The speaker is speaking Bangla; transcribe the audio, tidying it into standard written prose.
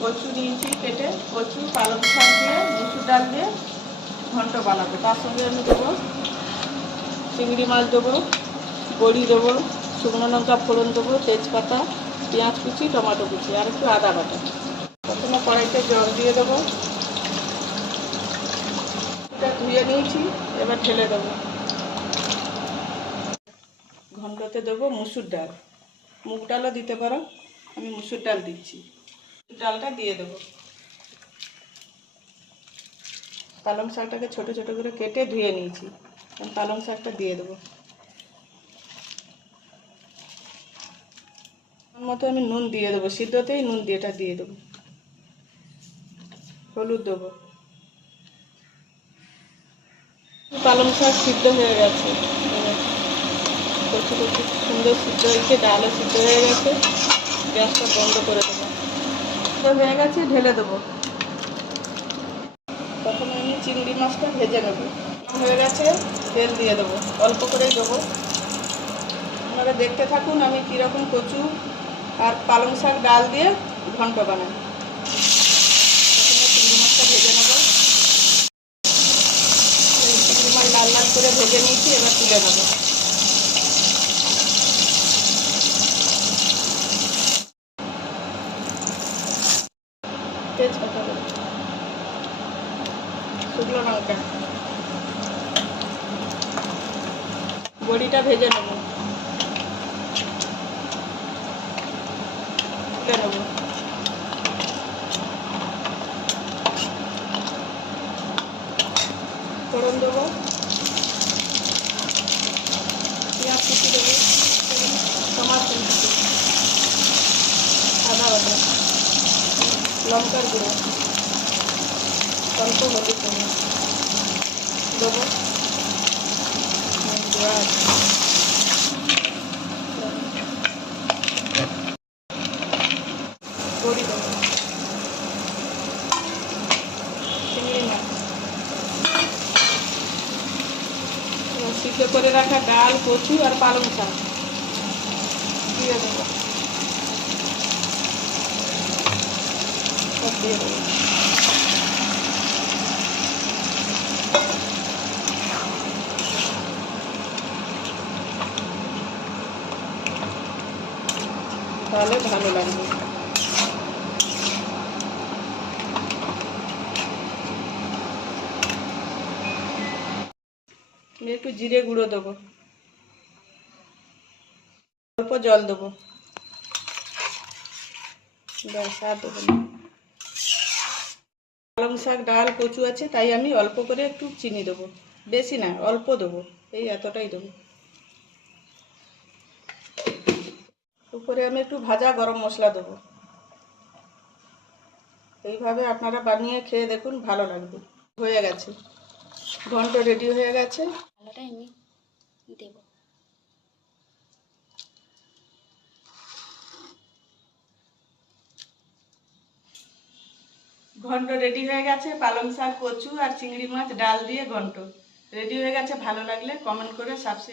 কচু নিয়েছি কেটে, কচু পালং শাক দিয়ে মুসুর ডাল দিয়ে ঘন্ট বানাবো। তার সঙ্গে আমি দেবো চিংড়ি মাছ, দেবো বড়ি, দেবো শুকনো লঙ্কা ফোড়ন, দেবো তেজপাতা, পেঁয়াজ কুচি, টমেটো কুচি আর একটু আদা বাটা। প্রথমে কড়াইতে জল দিয়ে দেবো, এটা ধুয়ে নিয়েছি, এবার ঢেলে দেবো। ঘন্টতে দেবো মুসুর ডাল, মুগ ডালও দিতে পারো, আমি মুসুর ডাল দিচ্ছি। ডালটা দিয়ে দেবো। পালং শাকটাকে ছোট ছোট করে কেটে ধুয়ে নিয়েছি, পালং শাকটা দিয়ে দেবো। মতো আমি নুন দিয়ে দেবো, সিদ্ধতেই নুন দিয়ে এটা দিয়ে দেবো। হলুদ দেবো। পালং শাক সিদ্ধ হয়ে গেছে, কচু কচু সুন্দর সিদ্ধ হয়েছে, ডালও সিদ্ধ হয়ে গেছে। গ্যাসটা বন্ধ করে দেবো। হয়ে গেছে, ঢেলে দেবো। প্রথমে আমি চিংড়ি মাছটা ভেজে নেবো। হয়ে গেছে, তেল দিয়ে দেবো, অল্প করেই দেবো। আপনারা দেখতে থাকুন আমি কীরকম কচু আর পালং শাক ডাল দিয়ে ঘন্ট বানাই। প্রথমে চিংড়ি মাছটা ভেজে নেবো। চিংড়ি মাছ লাল লাল করে ভেজে নিয়েছি, এবার তুলে নেবো। তেজপাতা দেবো, শুকনো লঙ্কা, বড়িটা ভেজে নেবো, তুলে নেবো। ফোড়ন দেবো, পেঁয়াজ কুচি দেবো, টমাটো কুচি, আদা বাটা, লঙ্কার গুঁড়ো, অল্প হলুদ দেবো, বড়ি দেবো, চিংড়ি মাছ, সিদ্ধ করে রাখা ডাল, কচু আর পালং শাক দিয়ে দেবো, সব দিয়ে দেবো। তাহলে ভালো লাগবে। একটু জিরে গুঁড়ো দেবো, অল্প জল দেবো, ব্যাস আর দেবো না। পালং শাক ডাল কচু আছে তাই আমি অল্প করে একটু চিনি দেবো, বেশি না অল্প দেবো, এই এতটাই দেবো। উপরে আমি একটু ভাজা গরম মশলা দেবো। এইভাবে আপনারা বানিয়ে খেয়ে দেখুন, ভালো লাগবে। হয়ে গেছে, ঘন্ট রেডি হয়ে গেছে। আলুটা আমি দেব। ঘন্ট রেডি হয়ে গেছে, পালং শাক, কচু আর চিংড়ি মাছ ডাল দিয়ে ঘন্ট রেডি হয়ে গেছে। ভালো লাগলে কমেন্ট করে সাবস্ক্রাইব